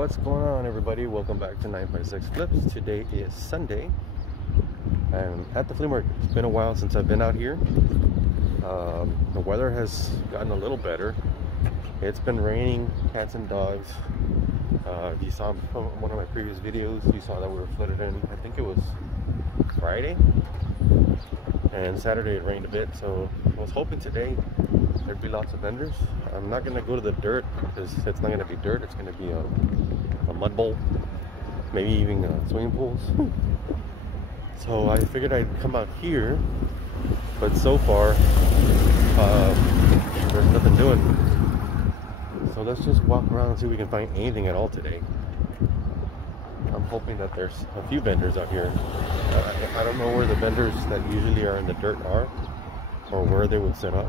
What's going on, everybody? Welcome back to 956 Flips. Today is Sunday. I'm at the flea market. It's been a while since I've been out here. The weather has gotten a little better. It's been raining cats and dogs. If you saw from one of my previous videos, you saw that we were flooded in. I think it was Friday, and Saturday it rained a bit, so I was hoping today there'd be lots of vendors. I'm not gonna go to the dirt because it's not gonna be dirt. It's gonna be a mud bowl, maybe even swimming pools. So I figured I'd come out here, but so far there's nothing doing. So let's just walk around and see if we can find anything at all today. I'm hoping that there's a few vendors out here. I don't know where the vendors that usually are in the dirt are, or where they would set up.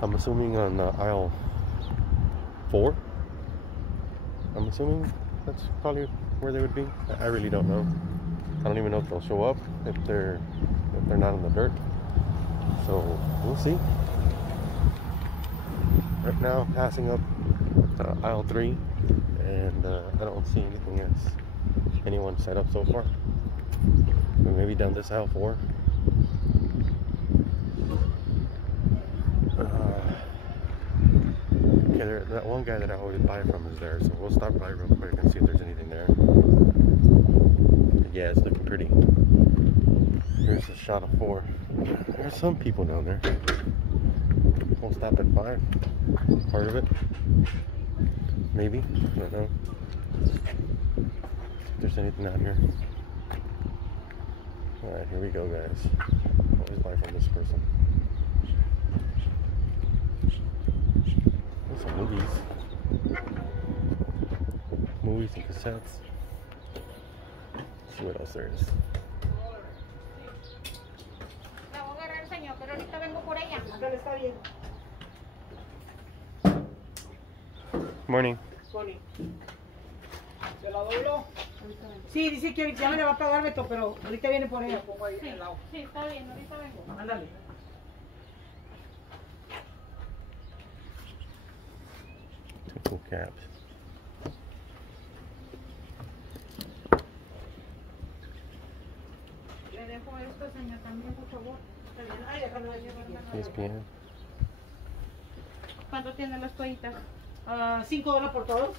I'm assuming on aisle 4. I'm assuming that's probably where they would be. I really don't know. I don't even know if they'll show up if they're not in the dirt. So we'll see. Right now, I'm passing up aisle 3, and I don't see anything else. Anyone set up so far? Or maybe down this aisle 4. Okay, that one guy that I always buy from is there, so we'll stop by real quick and see if there's anything there. Yeah, it's looking pretty. Here's a shot of 4. There's some people down there. We'll stop at 5. Part of it. Maybe. I don't know. If there's anything out here. Alright, here we go, guys. Always buy from this person. There's some movies. Movies and cassettes. Let's see what else there is. Morning. Morning. ¿Se la dobló? Sí, dice que ya me le va a pagar Beto, pero ahorita viene por ella. Sí, está bien, ahorita vengo. Ándale. Cool caps. Le dejo esto, señor, también, por favor. Está bien. Ay, déjame ver. ESPN. ¿Cuánto tienen las toallitas? $5 por todos.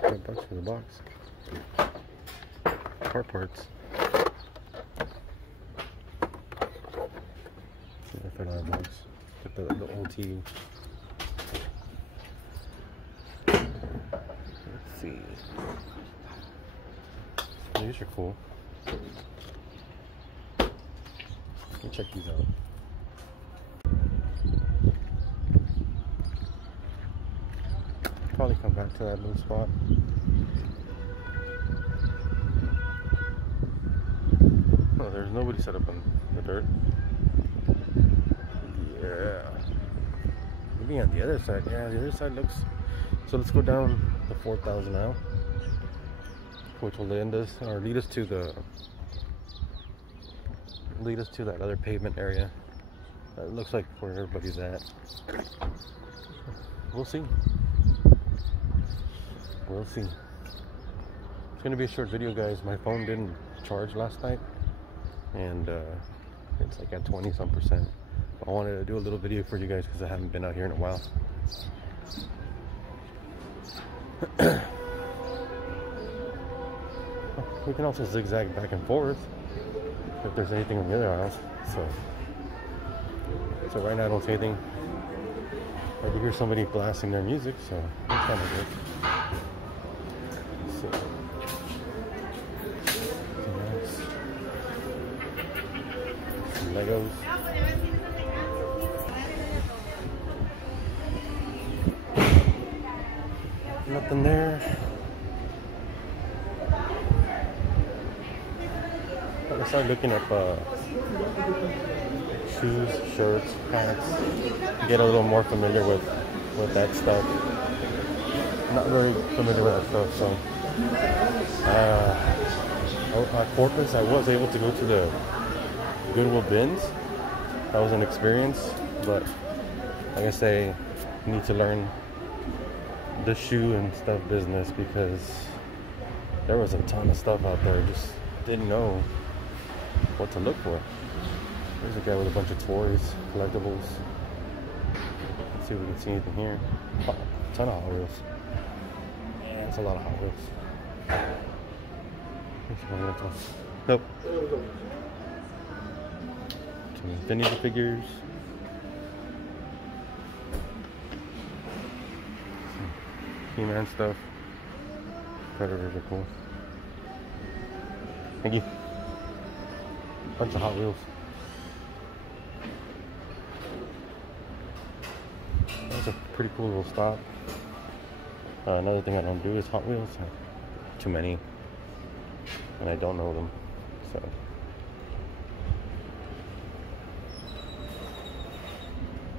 $5 for the box. Car parts. See, $30. Get the OT. Let's see. These are cool. Let me check these out. Probably come back to that little spot. Oh, there's nobody set up in the dirt. Yeah. Maybe on the other side. Yeah, the other side looks. So let's go down the 4,000 now, which will lead us to that other pavement area. It looks like where everybody's at. We'll see. We'll see. It's gonna be a short video, guys. My phone didn't charge last night, and it's like at 20-some%. I wanted to do a little video for you guys because I haven't been out here in a while. We can also zigzag back and forth if there's anything in the other aisles. So right now I don't see anything. I can hear somebody blasting their music, so that's kind of good. So, some Legos. Nothing there. I started looking up shoes, shirts, pants, get a little more familiar with that stuff. not very familiar with that stuff. So at Corpus, I was able to go to the Goodwill bins. That was an experience, but like I say, I need to learn the shoe and stuff business because there was a ton of stuff out there. I just didn't know what to look for. There's a guy with a bunch of toys, collectibles. Let's see if we can see anything here. Oh, a ton of Hot Wheels. Yeah, it's a lot of Hot Wheels. Nope. Some Infinity figures. Some He-Man stuff. Predators are cool. Thank you. Bunch of Hot Wheels. That's a pretty cool little stop. Another thing I don't do is Hot Wheels. Too many. And I don't know them. So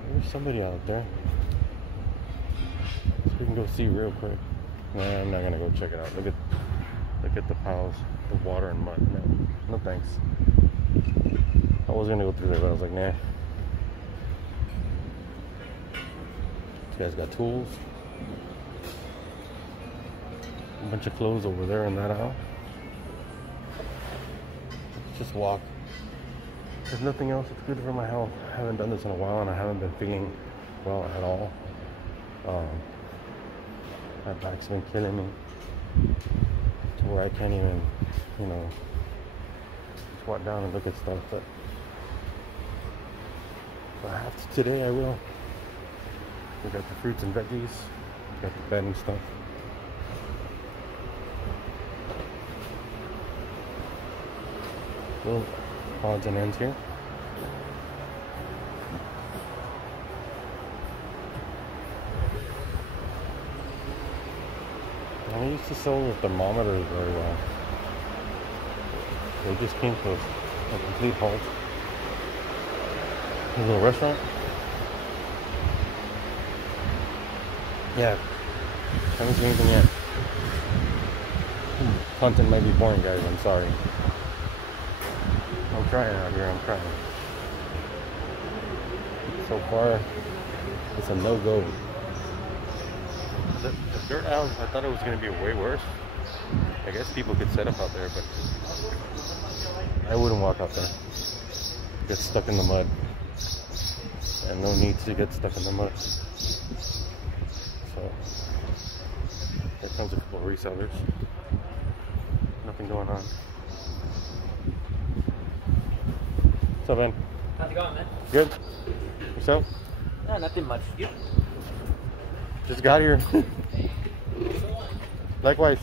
there's somebody out there. So we can go see real quick. Nah, I'm not gonna go check it out. Look at the piles of water and mud. No thanks. I was gonna go through there, but I was like, nah. This guy's got tools. A bunch of clothes over there in that aisle. Let's just walk. There's nothing else that's good for my health. I haven't done this in a while and I haven't been feeling well at all. My back's been killing me to where I can't even, squat down and look at stuff. But if I have to today, I will. We got the fruits and veggies, got the bed and stuff. Little odds and ends here. I used to sell the thermometers very well. They just came to a complete halt. A little restaurant. Yeah, haven't seen anything yet. Content might be boring, guys. I'm sorry. I'm trying out here. I'm trying. So far, it's a no-go. The dirt aisle, I thought it was going to be way worse. I guess people could set up out there, but I wouldn't walk out there. Get stuck in the mud. And no need to get stuck in the mud. So, there comes a couple of resellers. Nothing going on. What's up, man? How's it going, man? Good? Yourself? No, nothing much. You? Just got here. Likewise.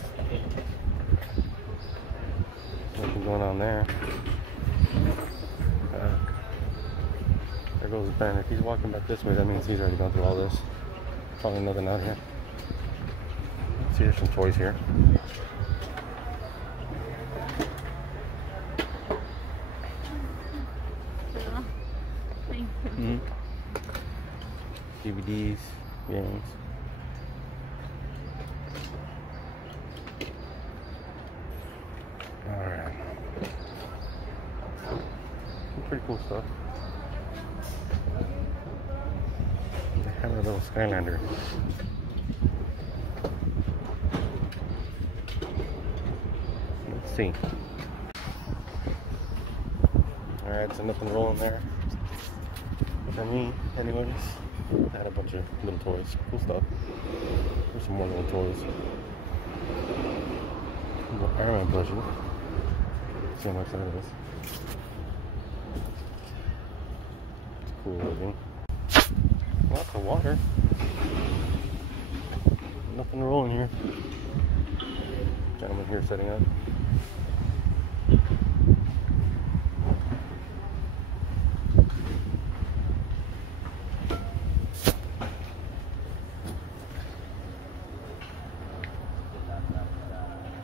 Nothing going on there. There goes Ben. If he's walking back this way, that means he's already gone through all this. Probably nothing out here. See, there's some toys here. DVDs, games. Alright. Pretty cool stuff. They have a little Skylander. Let's see. Alright, so nothing rolling there. For me, anyways. I had a bunch of little toys. Cool stuff. There's some more little toys. Iron Man plushie. See how much that is. It's cool looking. Lots of water. Nothing rolling here. Gentleman here setting up.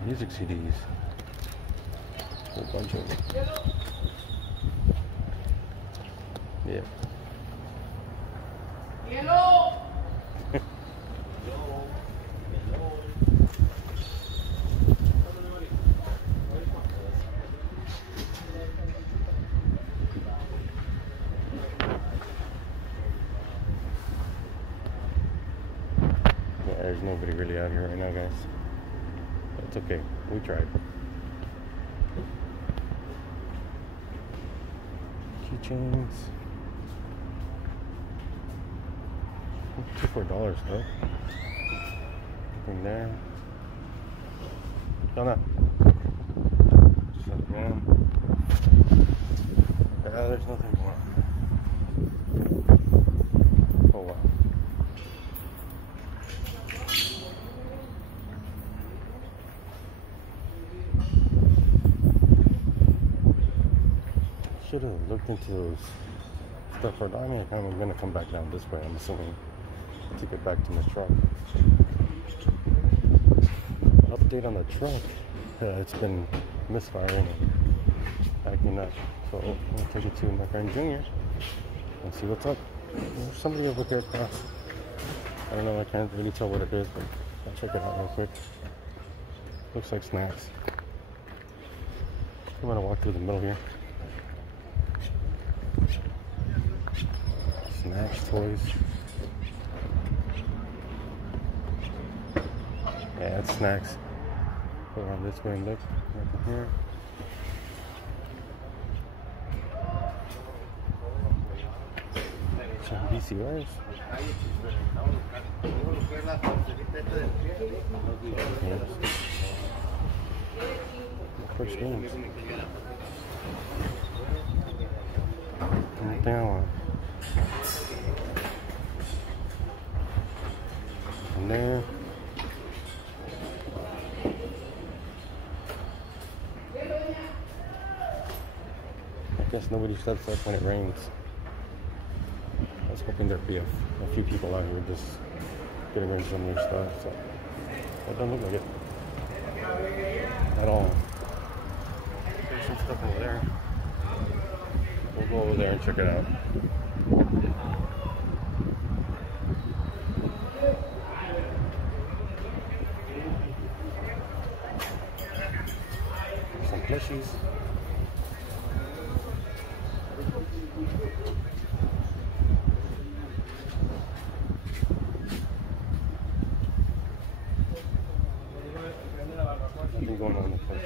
Music CDs. A whole bunch of them. Yeah. There's nobody really out here right now, guys. But it's okay. We tried. Keychains. $2 for $4 though. Nothing there. No. Just like them. Yeah, there's nothing more. Oh wow. Should have looked into those stuff for. I mean, I'm gonna come back down this way. I'm assuming to get back to my truck. Update on the truck. It's been misfiring and acting up. So I'm gonna take it to my friend Junior and see what's up. There's somebody over here across. I don't know. I can't really tell what it is, but I'll check it out real quick. Looks like snacks. I'm gonna walk through the middle here. Snacks, toys. Yeah, it's snacks. Go around this way and look right here. Some VCRs. Yes. First games. Anything I want. And there. I guess nobody shuts up when it rains. I was hoping there'd be a few people out here just getting rid of some of their stuff. So that doesn't look like it at all. There's some stuff over there. We'll go over there and check it out. Some plushies. Nothing going on in the place.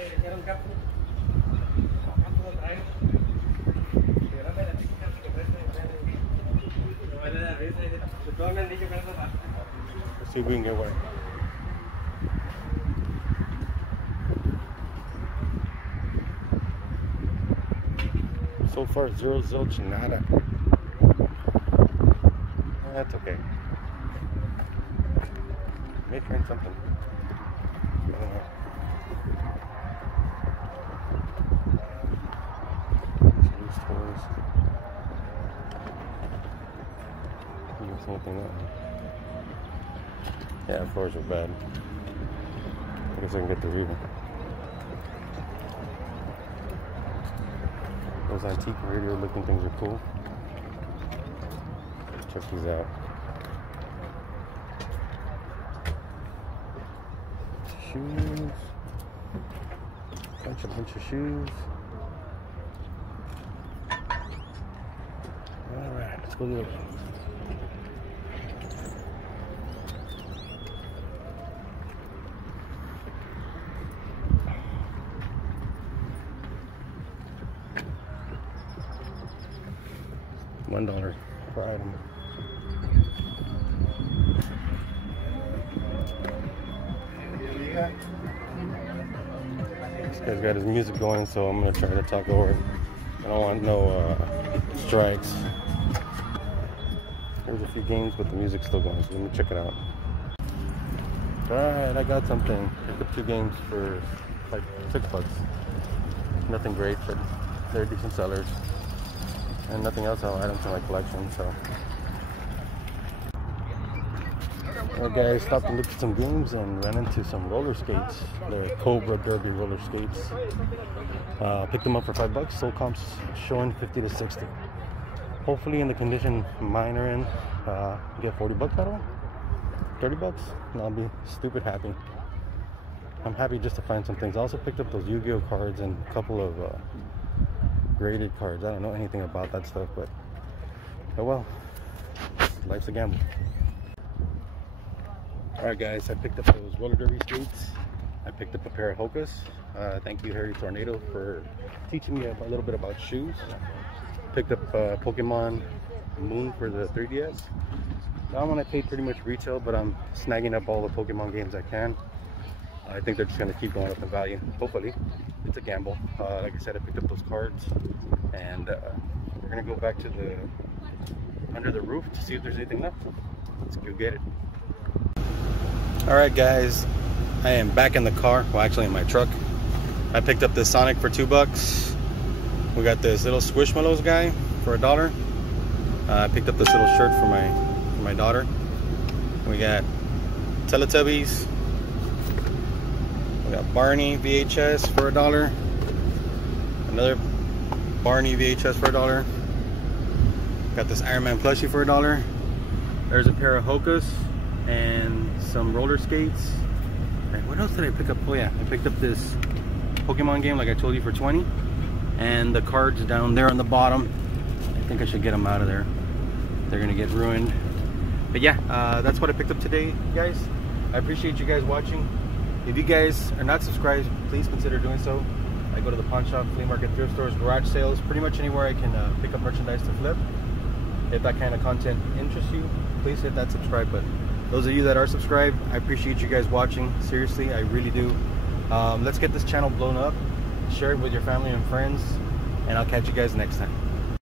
Let's see if we can get one. So far, zero zilch nada. That's okay. May find something. I don't know. Loose toys. You can see anything else? Yeah, floors are bad. I guess I can get through even. Those antique radio looking things are cool. Check these out. Shoes. Bunch of shoes. Alright, let's go the other way. $1 per item. This guy's got his music going, so I'm gonna try to talk over it. I don't want no strikes. There's a few games, but the music's still going, so let me check it out. Alright, I got something. Picked up 2 games for like $6. Nothing great, but they're decent sellers. And nothing else I'll add into my collection, so. Alright guys, stopped to look at some games and ran into some roller skates. The Cobra Derby roller skates. Picked them up for $5. Sold comps showing 50 to 60. Hopefully in the condition mine are in, get $40 out of them. $30 and I'll be stupid happy. I'm happy just to find some things. I also picked up those Yu-Gi-Oh cards and a couple of graded cards. I don't know anything about that stuff, but oh well, life's a gamble. Alright guys, I picked up those roller derby skates. I picked up a pair of Hokas. Thank you, Harry Tornado, for teaching me a little bit about shoes. Picked up Pokemon Moon for the 3DS. That one I paid pretty much retail, but I'm snagging up all the Pokemon games I can. I think they're just going to keep going up in value, hopefully. It's a gamble. Like I said, I picked up those cards, and we're going to go back to the under the roof to see if there's anything left. Let's go get it. Alright guys, I am back in the car, well actually in my truck. I picked up this Sonic for $2. We got this little Squishmallows guy for $1. I picked up this little shirt for my daughter. We got Teletubbies. We got Barney VHS for $1. Another Barney VHS for $1. Got this Iron Man plushie for $1. There's a pair of Hokas and some roller skates. And what else did I pick up? Oh yeah, I picked up this Pokemon game like I told you for $20. And the cards down there on the bottom. I think I should get them out of there. They're gonna get ruined. But yeah, that's what I picked up today, guys. I appreciate you guys watching. If you guys are not subscribed, please consider doing so. I go to the pawn shop, flea market, thrift stores, garage sales, pretty much anywhere I can pick up merchandise to flip. If that kind of content interests you, please hit that subscribe button. Those of you that are subscribed, I appreciate you guys watching. Seriously, I really do. Let's get this channel blown up. Share it with your family and friends, and I'll catch you guys next time.